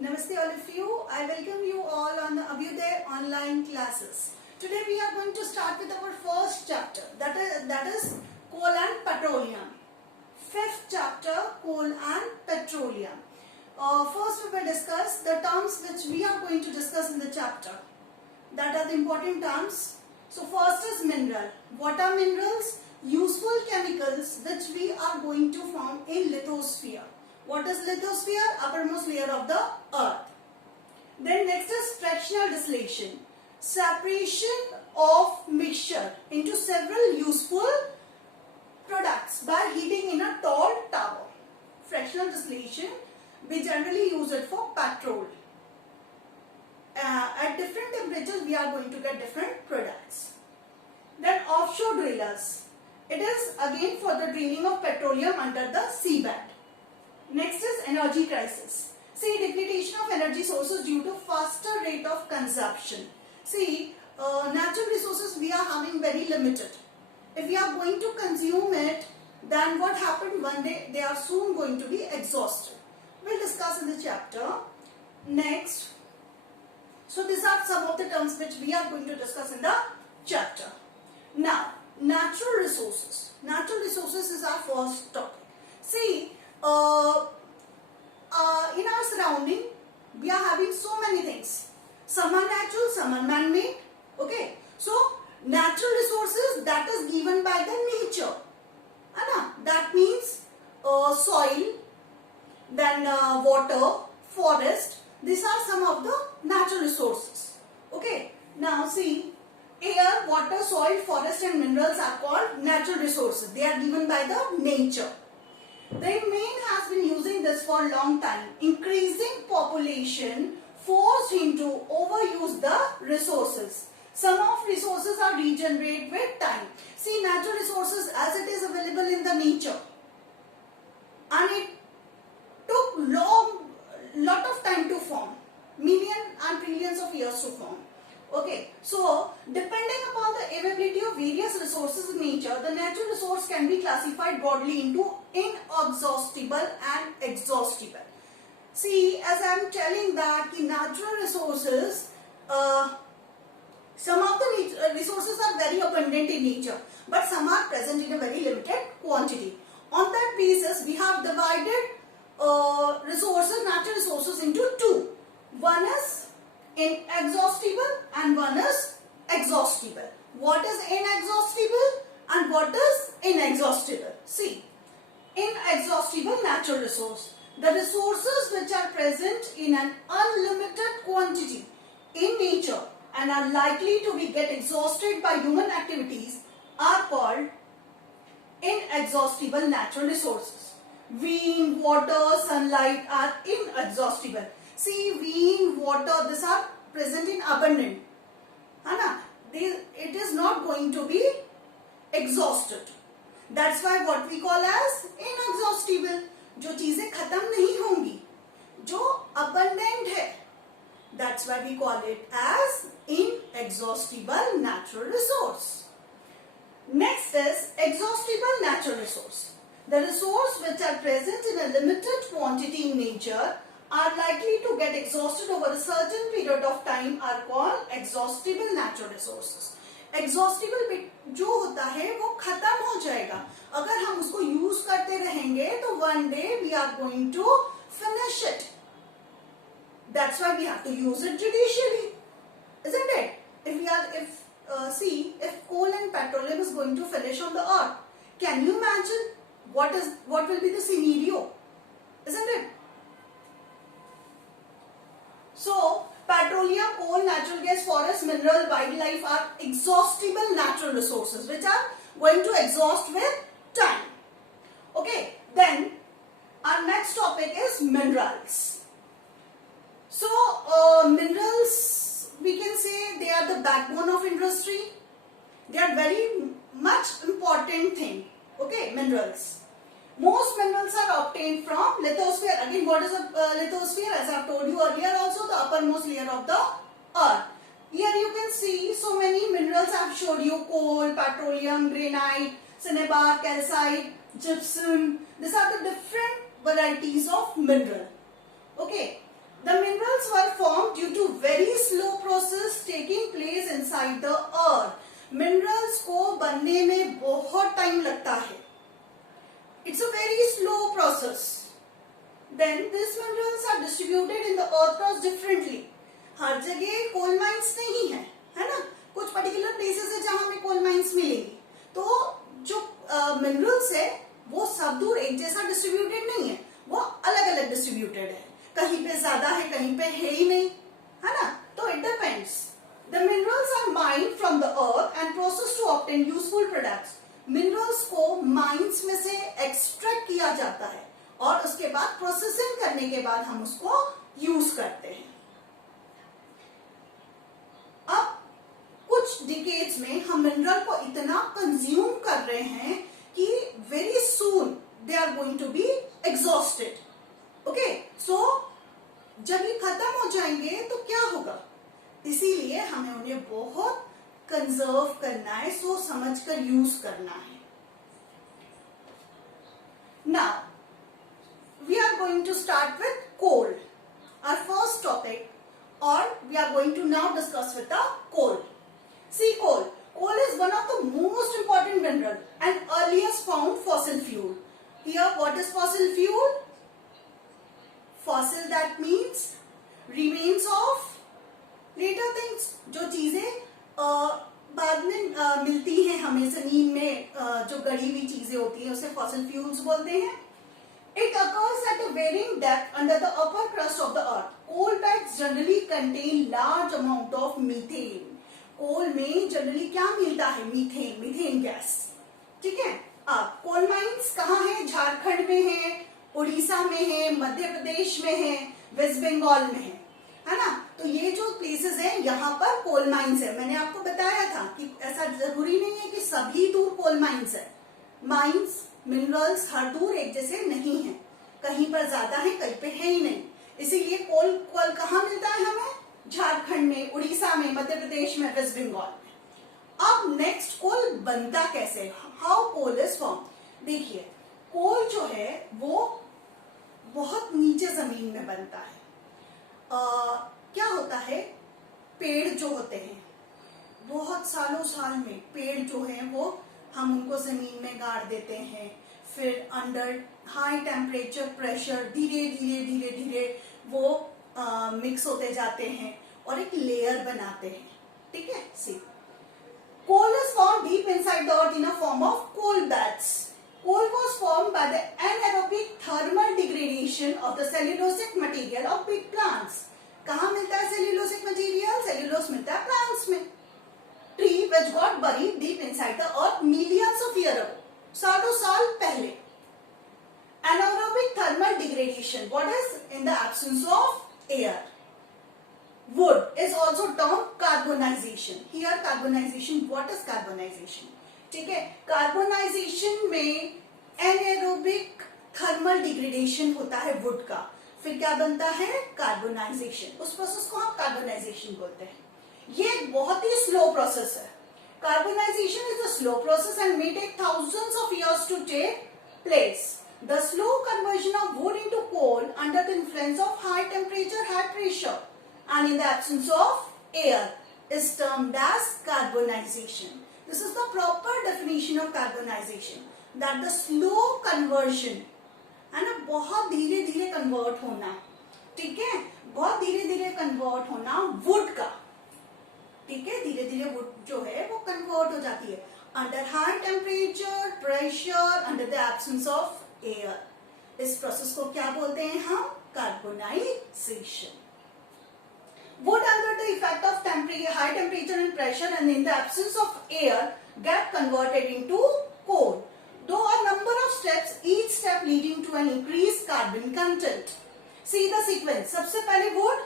Namaste all of you. I welcome you all on the Abhyuday online classes. Today we are going to start with our first chapter, that is coal and petroleum. Fifth chapter, coal and petroleum. First we will discuss the terms which we are going to discuss in the chapter. That are the important terms. So first is mineral. What are minerals? Useful chemicals which we are going to form in lithosphere. What is lithosphere? Uppermost layer of the earth. Then next is fractional distillation. Separation of mixture into several useful products by heating in a tall tower. Fractional distillation, we generally use it for petrol. At different temperatures we are going to get different products. Then offshore drillers. It is again for the drilling of petroleum under the seabed. Next is energy crisis. See, depletion of energy sources due to faster rate of consumption. See, natural resources we are having very limited. If we are going to consume it, then what happened one day, they are soon going to be exhausted. We'll discuss in the chapter. Next, so these are some of the terms which we are going to discuss in the chapter. Now, natural resources. Natural resources is our first topic. See, in our surrounding, we are having so many things. Some are natural, some are man-made. Okay, so natural resources that is given by the nature. That means soil, then water, forest. These are some of the natural resources. Okay, now see, air, water, soil, forest and minerals are called natural resources. They are given by the nature. The man has been using this for a long time. Increasing population forced him to overuse the resources. Some of resources are regenerated with time. See, natural resources as it is available in the nature. And it took lot of time to form. Millions and trillions of years to form. Okay, so depending upon the availability of various resources in nature, the natural resource can be classified broadly into inexhaustible and exhaustible. See, as I am telling that the natural resources, some of the resources are very abundant in nature, but some are present in a very limited quantity. On that basis, we have divided natural resources into two. One is inexhaustible and one is exhaustible. What is inexhaustible and what is inexhaustible? See, inexhaustible natural resource. The resources which are present in an unlimited quantity in nature and are likely to get exhausted by human activities are called inexhaustible natural resources. Wind, water, sunlight are inexhaustible. See, wind, water, these are present in abundance. It is not going to be exhausted. That's why what we call as inexhaustible. जो चीजें खत्म नहीं होंगी, जो abundant है, that's why we call it as inexhaustible natural resource. Next is exhaustible natural resource. The resource which are present in a limited quantity in nature are likely to get exhausted over a certain period of time are called exhaustible natural resources. Exhaustible जो होता है वो खत्म हो जाएगा. अगर हम उसको यूज करते रहेंगे तो one day we are going to finish it. That's why we have to use it judiciously, isn't it? If coal and petroleum is going to finish on the earth, can you imagine what will be the scenario? Isn't it? So, petroleum, coal, natural gas, forest, mineral, wildlife are exhaustible natural resources which are going to exhaust with time. Okay, then our next topic is minerals. So, minerals, we can say they are the backbone of industry. They are very much important thing. Okay, minerals. Most minerals are obtained from lithosphere. Again, what is a lithosphere? As I have told you earlier also, the uppermost layer of the earth. Here you can see so many minerals I have showed you. Coal, petroleum, granite, cinnabar, calcite, gypsum. These are the different varieties of mineral. Okay. The minerals were formed due to very slow process taking place inside the earth. Minerals को बनने में बहुत time लगता है. It's a very slow process. Then these minerals are distributed in the earth crust differently. हर जगह coal mines नहीं है ना? कुछ पर्टिकुलर प्लेसेस है जहां हमें कोल माइंस मिलेंगी. तो जो मिनरल्स है वो सब दूर एक जैसा डिस्ट्रीब्यूटेड नहीं है, वो अलग अलग डिस्ट्रीब्यूटेड है. कहीं पे ज्यादा है, कहीं पे है ही नहीं, है ना? तो it depends. The minerals are mined from the earth and process to obtain useful products. Minerals को माइंस में से एक्सट्रैक्ट किया जाता है और उसके बाद प्रोसेसिंग करने के बाद हम उसको यूज करते हैं. अब कुछ डिकेड्स में हम मिनरल को इतना कंज्यूम कर रहे हैं कि very soon they are going to be exhausted. Okay, so जब ये खत्म हो जाएंगे तो क्या होगा? इसीलिए हमें उन्हें बहुत कंजर्व करना है, सोच समझ कर यूज करना है. Now we are going to start with coal, our first topic, or we are going to now discuss with the coal. See, coal is one of the most important mineral and earliest found fossil fuel. Here what is fossil fuel? Fossil, that means remains of later things. जो चीजें बाद में मिलती हैं हमें जमीन में, जो गड़ी हुई चीजें होती हैं उसे fossil fuels बोलते हैं. It occurs at a varying depth under the upper crust of the earth. Coal beds generally contain large amount of methane. कोल में जनरली क्या मिलता है? Methane gas. ठीक है. अब कोल माइंस कहाँ है? झारखंड में है, उड़ीसा में है, मध्य प्रदेश में है, वेस्ट बंगाल में है ना? तो ये जो प्लेसेस हैं यहाँ पर कोल माइंस है. मैंने आपको बताया था कि ऐसा जरूरी नहीं है कि सभी दूर कोल माइंस है. माइंस मिनरल्स हर दूर एक जैसे नहीं है, कहीं पर ज्यादा है, कहीं पे है ही नहीं. इसीलिए कोल कहाँ मिलता है हमें? झारखंड में, उड़ीसा में, मध्य प्रदेश में, वेस्ट बंगाल में. अब नेक्स्ट, कोल बनता कैसे? How coal is form? देखिए, कोल जो है वो बहुत नीचे जमीन में बनता है. क्या होता है? पेड़ जो होते हैं, बहुत सालों साल में पेड़ जो है वो हम उनको जमीन में गाड़ देते हैं. फिर अंडर हाई टेम्परेचर प्रेशर धीरे धीरे धीरे धीरे वो मिक्स होते जाते हैं और एक लेयर बनाते हैं. ठीक है. See, coal is form deep inside the earth in a form of coal beds. Coal was form by the anaerobic thermal degradation of the cellulosic material of big plants. कहाँ मिलता है सेल्यूलोसिक मटेरियल? सेल्यूलोस मिलता है plants में. Tree which got buried deep inside the earth millions of years ago. सालों साल पहले. Anaerobic thermal degradation. What is? In the absence of air. Wood is also termed carbonization. Here carbonization. What is carbonization? ठीक है. Carbonization में anaerobic thermal degradation होता है wood का. फिर क्या बनता है? Carbonization. उस प्रोसेस को हम carbonization बोलते हैं. ये एक बहुत ही स्लो प्रोसेस है. Carbonisation is a slow process and may take thousands of years to take place. The slow conversion of wood into coal under the influence of high temperature, high pressure and in the absence of air is termed as carbonization. This is the proper definition of carbonization, that the slow conversion है ना, बहुत धीरे धीरे convert होना. ठीक है. बहुत धीरे धीरे कन्वर्ट होना वुड का. ठीक है. धीरे धीरे वुड जो है वो कन्वर्ट हो जाती है under high temperature pressure under the absence of air. इस प्रोसेस को क्या बोलते हैं हम? Carbonisation. Wood under the effect of high temperature and pressure and in the absence of air get converted into coal. Though a number of steps, each step leading to an increased carbon content. See the sequence. सबसे पहले wood,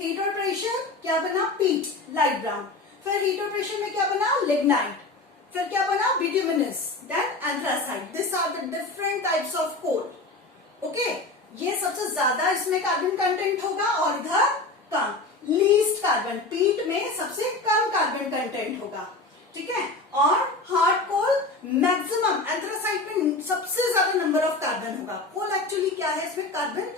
heat और pressure क्या बना? peat, light brown. फिर heat और pressure में क्या बना? lignite. फिर क्या बना? bituminous, then anthracite. These are the different types of coal. Okay? ये सबसे ज्यादा इसमें कार्बन कंटेंट होगा और इधर कम. लीस्ट कार्बन, पीट में सबसे कम कार्बन कंटेंट होगा. ठीक है. और हार्ड कोल मैक्सिमम, एंथ्रासाइट में सबसे ज्यादा नंबर ऑफ कार्बन होगा. कोल एक्चुअली क्या है? इसमें कार्बन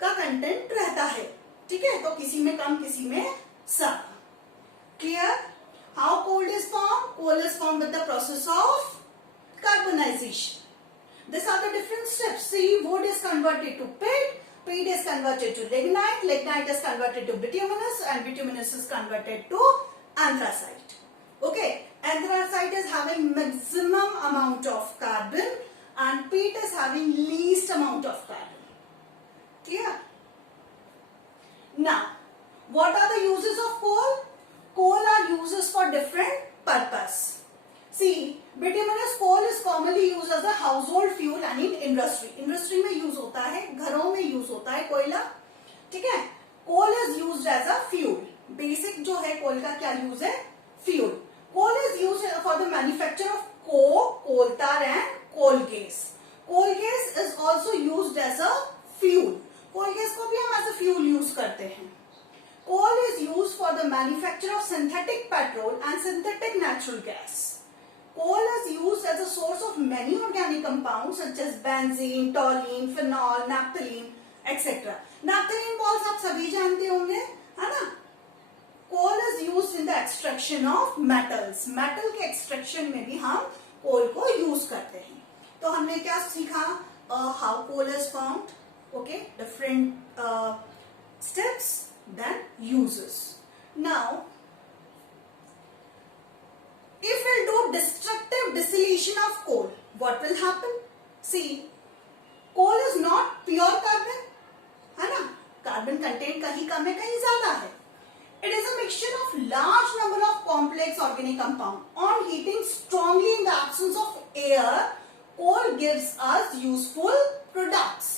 का कंटेंट रहता है. ठीक है, तो किसी में कम किसी में सब. Clear? How coal is formed? Coal is formed with the process of carbonization. These are the different steps. See, wood is converted to peat, peat is converted to lignite, lignite is converted to bituminous, and bituminous is converted to anthracite. Okay, anthracite is having maximum amount of carbon and peat is having least amount of carbon. Clear? Now, what are the uses of coal? Coal are uses for different purpose. See, bituminous coal is commonly used as a household fuel and in industry. Industry में use होता है, घरों में use होता है कोयला, ठीक है? Coal is used as a fuel. Basic जो है coal का क्या use है? Fuel. Coal is used for the manufacture of coke, coal tar and coal gas. Coal gas is also used as a fuel. Coal gas को भी हम as a fuel use करते हैं. Coal is used for the manufacture of synthetic petrol and synthetic natural gas. Coal is used as a source of many organic compounds such as benzene, toluene, phenol, naphthalene, etc. Naphthalene balls आप सभी जानते होंगे, है ना? Coal is used in the extraction of metals. Metal के extraction में भी हम coal को use करते हैं. तो हमने क्या सीखा? How coal is formed? Okay, different steps, then uses. Now, if we'll do destructive distillation of coal, what will happen? See, coal is not pure carbon, है ना? Carbon content कहीं कम है, कहीं ज़्यादा है. It is a mixture of large number of complex organic compound. On heating strongly in the absence of air, coal gives us useful products.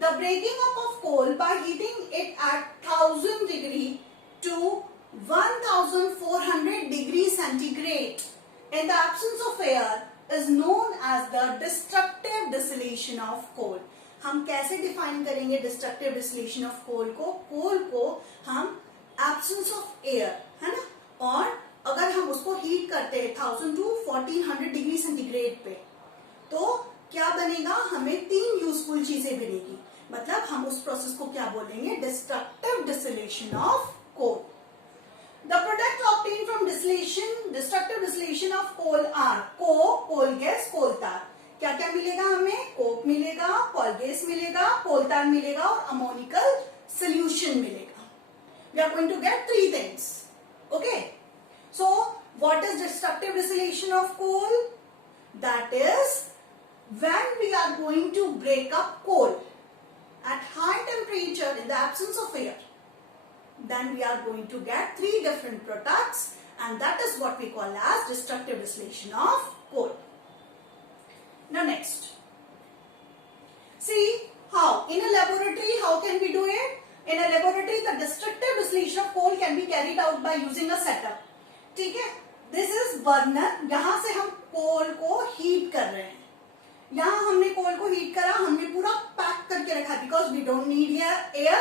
The breaking up of coal by heating it at 1000 degree to 1400 degree centigrade in the absence of air is known as the destructive distillation of coal. हम कैसे define करेंगे destructive distillation of coal को? कोल को हम absence of air, है ना, और अगर हम उसको हीट करते हैं 1000 to 1400 डिग्री सेंटीग्रेड पे, तो क्या बनेगा? हमें 3 यूजफुल चीजें बनेगी. मतलब हम उस प्रोसेस को क्या बोलेंगे? destructive distillation of coal. The products obtained from destructive distillation of coal are coke, coal gas, coal tar. क्या क्या मिलेगा हमें? कोक मिलेगा, coal gas मिलेगा, coal tar मिलेगा और ammonical solution मिलेगा. We are going to get 3 things. Okay. So, what is destructive distillation of coal? That is when we are going to break up coal at high temperature in the absence of air. Then we are going to get 3 different products, and that is what we call as destructive distillation of coal. Now next, see how in a laboratory, how can we do it? In a laboratory, the destructive distillation of coal can be carried out by using a setup. ठीक है? This is burner. यहाँ से हम coal को heat कर रहे हैं. यहाँ हमने coal को heat करा, हमने पूरा पैक करके रखा because we don't need air.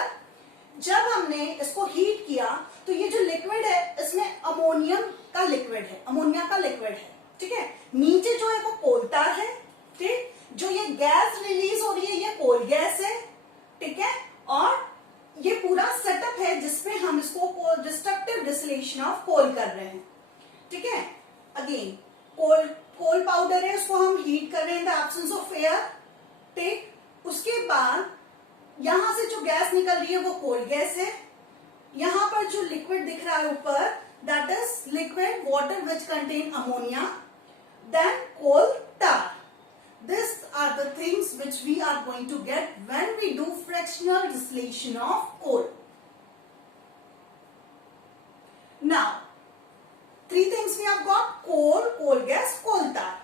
जब हमने इसको हीट किया तो ये जो लिक्विड है इसमें अमोनियम का लिक्विड है, अमोनिया का लिक्विड है, ठीक है? नीचे जो है वो कोल तार है, ठीक? जो ये गैस रिलीज हो रही है ये कोल गैस है, ठीक है? और ये पूरा सेटअप है जिसमें हम इसको डिस्ट्रक्टिव डिस्टिलेशन ऑफ कोल कर रहे हैं, ठीक है? अगेन कोल पाउडर है, उसको हम हीट कर रहे हैं in the absence of air, ठीक? उसके बाद यहां से जो गैस निकल रही है वो कोल गैस है. यहां पर जो लिक्विड दिख रहा है ऊपर, that is liquid water which contain ammonia, then coal tar. These are the things which we are going to get when we do fractional distillation of coal. Now, 3 things we have got: coal, coal gas, coal tar.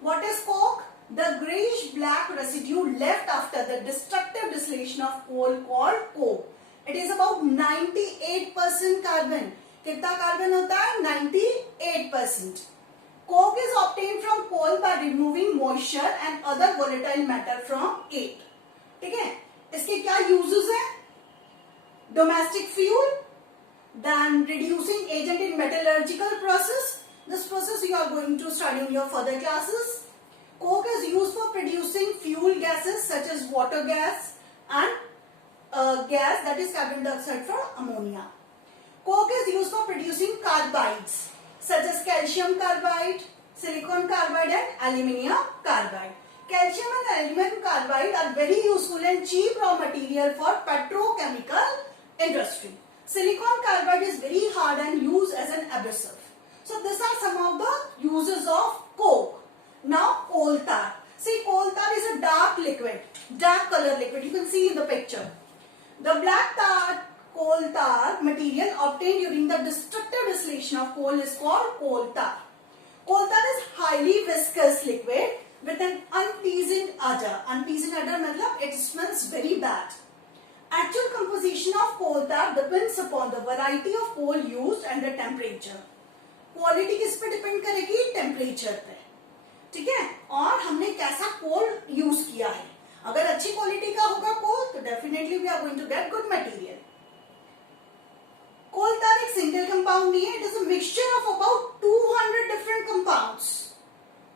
What is coke? The greyish black residue left after the destructive distillation of coal called coke. It is about 98% carbon. कितना carbon होता है? 98%. Coke is obtained from coal by removing moisture and other volatile matter from it. ठीक है? इसके क्या uses हैं? Domestic fuel, then reducing agent in metallurgical process. This process you are going to study in your further classes. Coke is used for producing fuel gases such as water gas and gas, that is carbon dioxide for ammonia. Coke is used for producing carbides such as calcium carbide, silicon carbide and aluminium carbide. Calcium and aluminum carbide are very useful and cheap raw material for petrochemical industry. Silicon carbide is very hard and used as an abrasive. So these are some of the uses of coke. Now coal tar. See, coal tar is a dark liquid, dark color liquid. You can see in the picture. The black tar, coal tar material obtained during the destructive distillation of coal is called coal tar. Coal tar is highly viscous liquid with an unpleasant odor. Unpleasant odor means it smells very bad. Actual composition of coal tar depends upon the variety of coal used and the temperature. Quality किस पे depend करेगी? Temperature पे. ठीक है, और हमने कैसा कोल use किया है. अगर अच्छी क्वालिटी का होगा कोल तो definitely we are going to get good material. Coal tar एक सिंगल कंपाउंड नहीं है, it is a mixture of about 200 different compounds.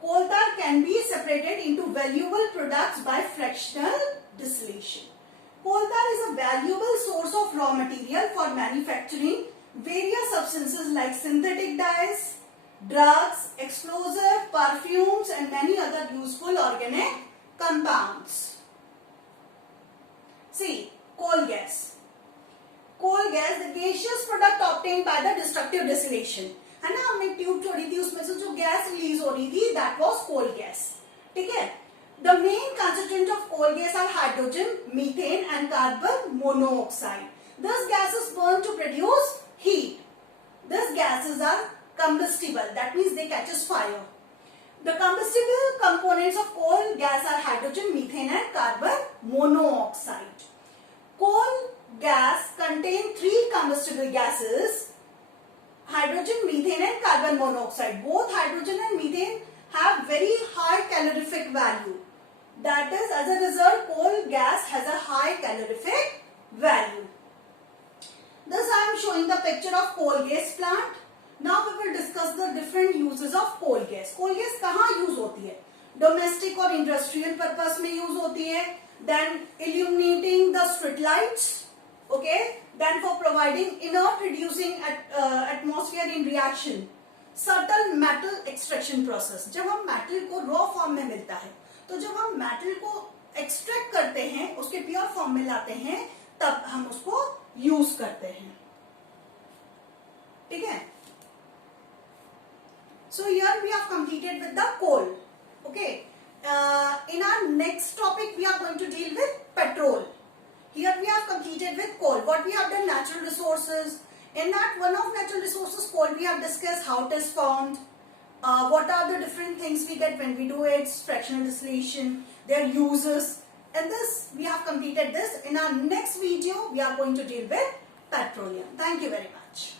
Coal tar can be separated into valuable products by fractional distillation. Coal tar is a valuable source of raw material for manufacturing various substances like synthetic dyes, drugs, explosives, perfumes and many other useful organic compounds. See, coal gas. Coal gas, the gaseous product obtained by the destructive distillation. है ना, हमने tube छोड़ी थी, उसमें से जो gas release हो रही थी, दैट वाज कोल गैस. ठीक है. The main constituent of coal gas are hydrogen, methane and carbon monoxide. This gases burn to produce heat. These gases are combustible, that means they catches fire. The combustible components of coal gas are hydrogen, methane and carbon monoxide. Coal gas contain three combustible gases: hydrogen, methane and carbon monoxide. Both hydrogen and methane have very high calorific value. That is, as a result, coal gas has a high calorific value. Thus, I am showing the picture of coal gas plant. Now we will discuss the different uses of coal gas. Coal gas कहाँ use होती है? Domestic और industrial purpose में use होती है. Then illuminating the street lights. Okay. Then for providing inert reducing atmosphere in reaction. Subtle metal extraction process. जब हम metal को raw form में मिलता है, तो जब हम metal को extract करते हैं, उसके pure form में लाते हैं, तब हम उसको यूज करते हैं. ठीक है. So here we have completed with the coal. Okay. In our next topic we are going to deal with petrol. Here we have completed with coal. What we have done, natural resources. In that one of natural resources, coal, we have discussed how it is formed, what are the different things we get when we do it, fractional distillation, their uses. And this, we have completed this. In our next video, we are going to deal with petroleum. Thank you very much.